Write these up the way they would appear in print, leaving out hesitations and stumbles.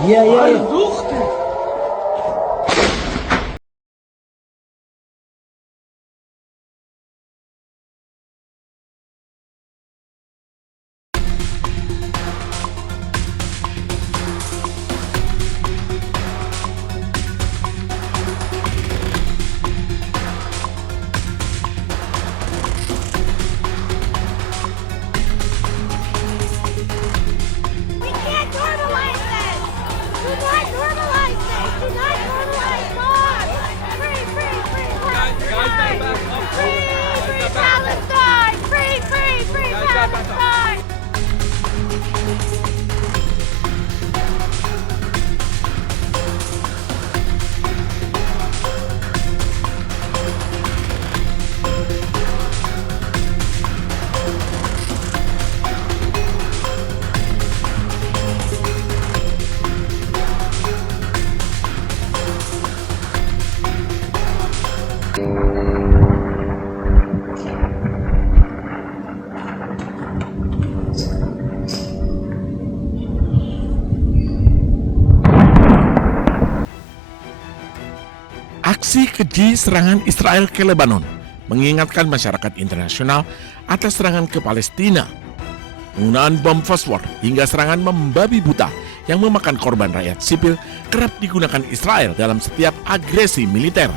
Iya, iya, iya. We can't normalize this! Do not normalize this! Do not normalize more! Free, free, free Palestine! Free Palestine! Free Palestine! Aksi keji serangan Israel ke Lebanon mengingatkan masyarakat internasional atas serangan ke Palestina. Penggunaan bom fosfor hingga serangan membabi buta yang memakan korban rakyat sipil kerap digunakan Israel dalam setiap agresi militer.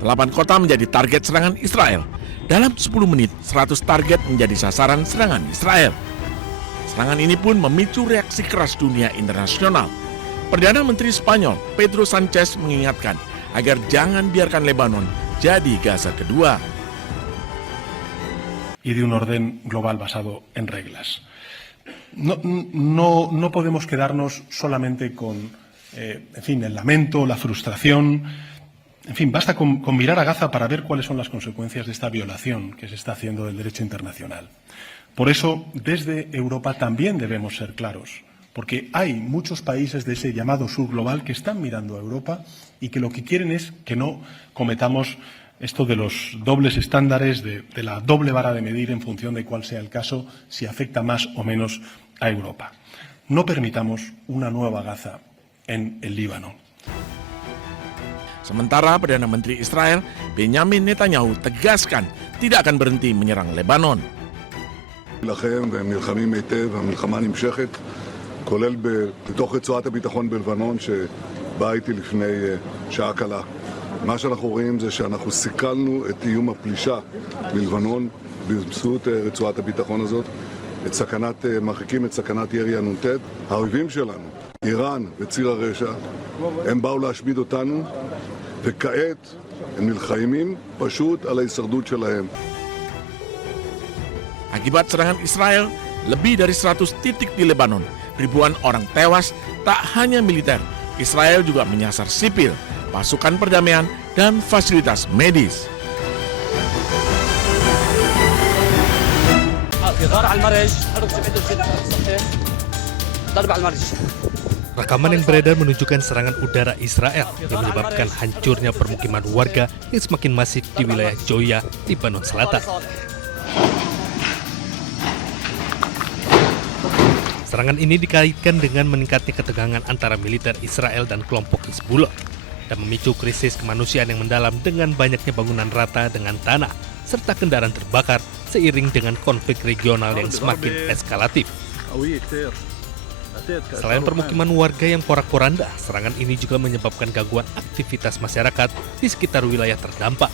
Delapan kota menjadi target serangan Israel. Dalam 10 menit, 100 target menjadi sasaran serangan Israel. Serangan ini pun memicu reaksi keras dunia internasional. Perdana Menteri Spanyol, Pedro Sánchez mengingatkan agar jangan biarkan Lebanon jadi Gaza kedua. Y de un orden global basado en reglas. No podemos quedarnos solamente con el lamento, la frustración. En fin, basta con mirar a Gaza para ver cuáles son las consecuencias de esta violación que se está haciendo del derecho internacional. Por eso, desde Europa también debemos ser claros, porque hay muchos países de ese llamado sur global que están mirando a Europa y que lo que quieren es que no cometamos esto de los dobles estándares, de la doble vara de medir en función de cuál sea el caso, si afecta más o menos a Europa. No permitamos una nueva Gaza en el Líbano. Sementara Perdana Menteri Israel, Benjamin Netanyahu, tegaskan tidak akan berhenti menyerang Lebanon. לכם והם נלחמים היטב, המלחמה נמשכת, כולל בתוך רצועת הביטחון בלבנון שבאה איתי לפני שעה קלה. מה שאנחנו רואים זה שאנחנו סיכלנו את איום הפלישה מלבנון באמצעות רצועת הביטחון הזאת, מרחיקים את סכנת ירי הנ"ט. האויבים שלנו, איראן וציר הרשע, הם באו להשמיד אותנו, וכעת הם נלחמים פשוט על ההישרדות שלהם. Akibat serangan Israel, lebih dari 100 titik di Lebanon, ribuan orang tewas, tak hanya militer. Israel juga menyasar sipil, pasukan perdamaian, dan fasilitas medis. Rekaman yang beredar menunjukkan serangan udara Israel yang menyebabkan hancurnya permukiman warga yang semakin masif di wilayah Joya, Lebanon Selatan. Serangan ini dikaitkan dengan meningkatnya ketegangan antara militer Israel dan kelompok Hizbullah dan memicu krisis kemanusiaan yang mendalam dengan banyaknya bangunan rata dengan tanah serta kendaraan terbakar seiring dengan konflik regional yang semakin eskalatif. Selain permukiman warga yang porak-poranda, serangan ini juga menyebabkan gangguan aktivitas masyarakat di sekitar wilayah terdampak.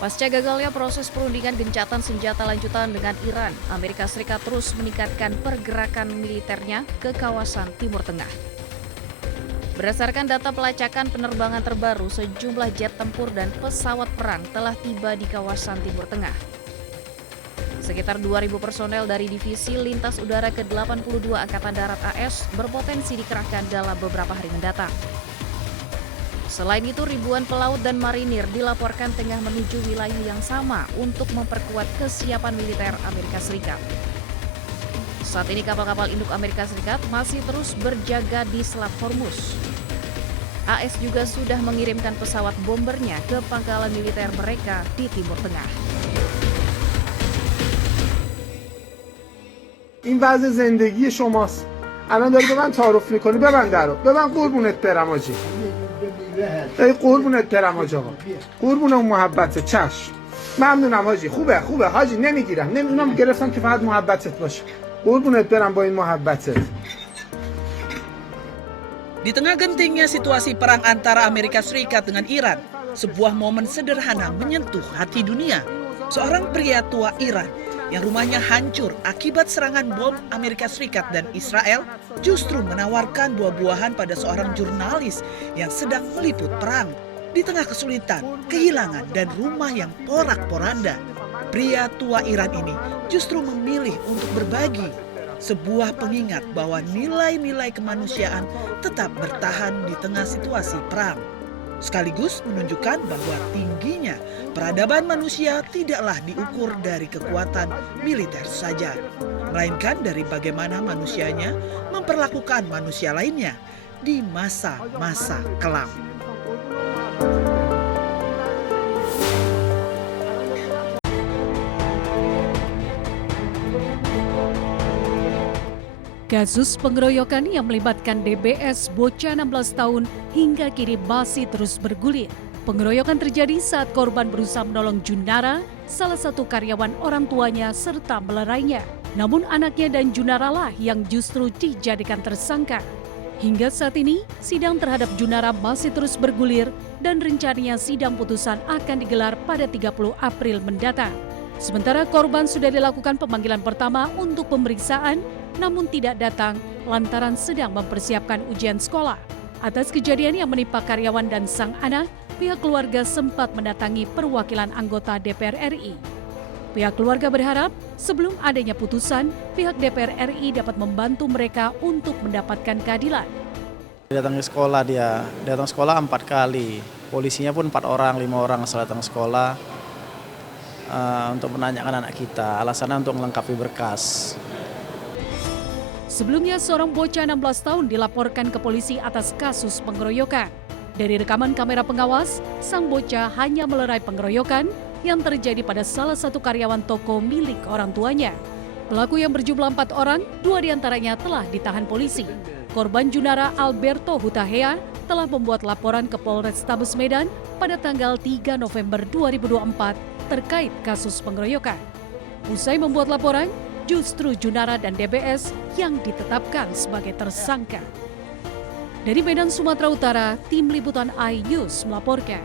Pasca gagalnya proses perundingan gencatan senjata lanjutan dengan Iran, Amerika Serikat terus meningkatkan pergerakan militernya ke kawasan Timur Tengah. Berdasarkan data pelacakan penerbangan terbaru, sejumlah jet tempur dan pesawat perang telah tiba di kawasan Timur Tengah. Sekitar 2.000 personel dari Divisi Lintas Udara ke-82 Angkatan Darat AS berpotensi dikerahkan dalam beberapa hari mendatang. Selain itu, ribuan pelaut dan marinir dilaporkan tengah menuju wilayah yang sama untuk memperkuat kesiapan militer Amerika Serikat. Saat ini kapal-kapal induk Amerika Serikat masih terus berjaga di Selat Hormuz. AS juga sudah mengirimkan pesawat bombernya ke pangkalan militer mereka di Timur Tengah. این وضع زندگی شماست. الان داری به من تعارف میکنی، ببند درو، ببند قربونت برم آجی. ای قربونت برم آجی آقا. قربون اون محبته، چشم. ممنونم حاجی. خوبه حاجی، نمیگیرم. اونم گرفتم که فقط محبتت باشه. قربونت برم با این محبتت. Di tengah gentingnya situasi perang antara Amerika Serikat dengan Iran, sebuah momen sederhana menyentuh hati dunia. Seorang pria tua Iran yang rumahnya hancur akibat serangan bom Amerika Serikat dan Israel justru menawarkan buah-buahan pada seorang jurnalis yang sedang meliput perang. Di tengah kesulitan, kehilangan, dan rumah yang porak-poranda, pria tua Iran ini justru memilih untuk berbagi. Sebuah pengingat bahwa nilai-nilai kemanusiaan tetap bertahan di tengah situasi perang. Sekaligus menunjukkan bahwa tingginya peradaban manusia tidaklah diukur dari kekuatan militer saja, melainkan dari bagaimana manusianya memperlakukan manusia lainnya di masa-masa kelam. Kasus pengeroyokan yang melibatkan DBS bocah 16 tahun hingga kini masih terus bergulir. Pengeroyokan terjadi saat korban berusaha menolong Junara, salah satu karyawan orang tuanya serta melerainya. Namun anaknya dan Junara lah yang justru dijadikan tersangka. Hingga saat ini, sidang terhadap Junara masih terus bergulir dan rencananya sidang putusan akan digelar pada 30 April mendatang. Sementara korban sudah dilakukan pemanggilan pertama untuk pemeriksaan, namun tidak datang lantaran sedang mempersiapkan ujian sekolah. Atas kejadian yang menimpa karyawan dan sang anak, pihak keluarga sempat mendatangi perwakilan anggota DPR RI. Pihak keluarga berharap sebelum adanya putusan, pihak DPR RI dapat membantu mereka untuk mendapatkan keadilan. Datang ke sekolah datang sekolah 4 kali. Polisinya pun 4 orang, 5 orang setelah datang sekolah untuk menanyakan anak kita, alasannya untuk melengkapi berkas. Sebelumnya seorang bocah 16 tahun dilaporkan ke polisi atas kasus pengeroyokan. Dari rekaman kamera pengawas, sang bocah hanya melerai pengeroyokan yang terjadi pada salah satu karyawan toko milik orang tuanya. Pelaku yang berjumlah 4 orang, 2 diantaranya telah ditahan polisi. Korban Junara Alberto Hutahea telah membuat laporan ke Polrestabes Medan pada tanggal 3 November 2024 terkait kasus pengeroyokan. Usai membuat laporan, justru Junara dan DBS yang ditetapkan sebagai tersangka. Dari Medan, Sumatera Utara, Tim Liputan iNews melaporkan.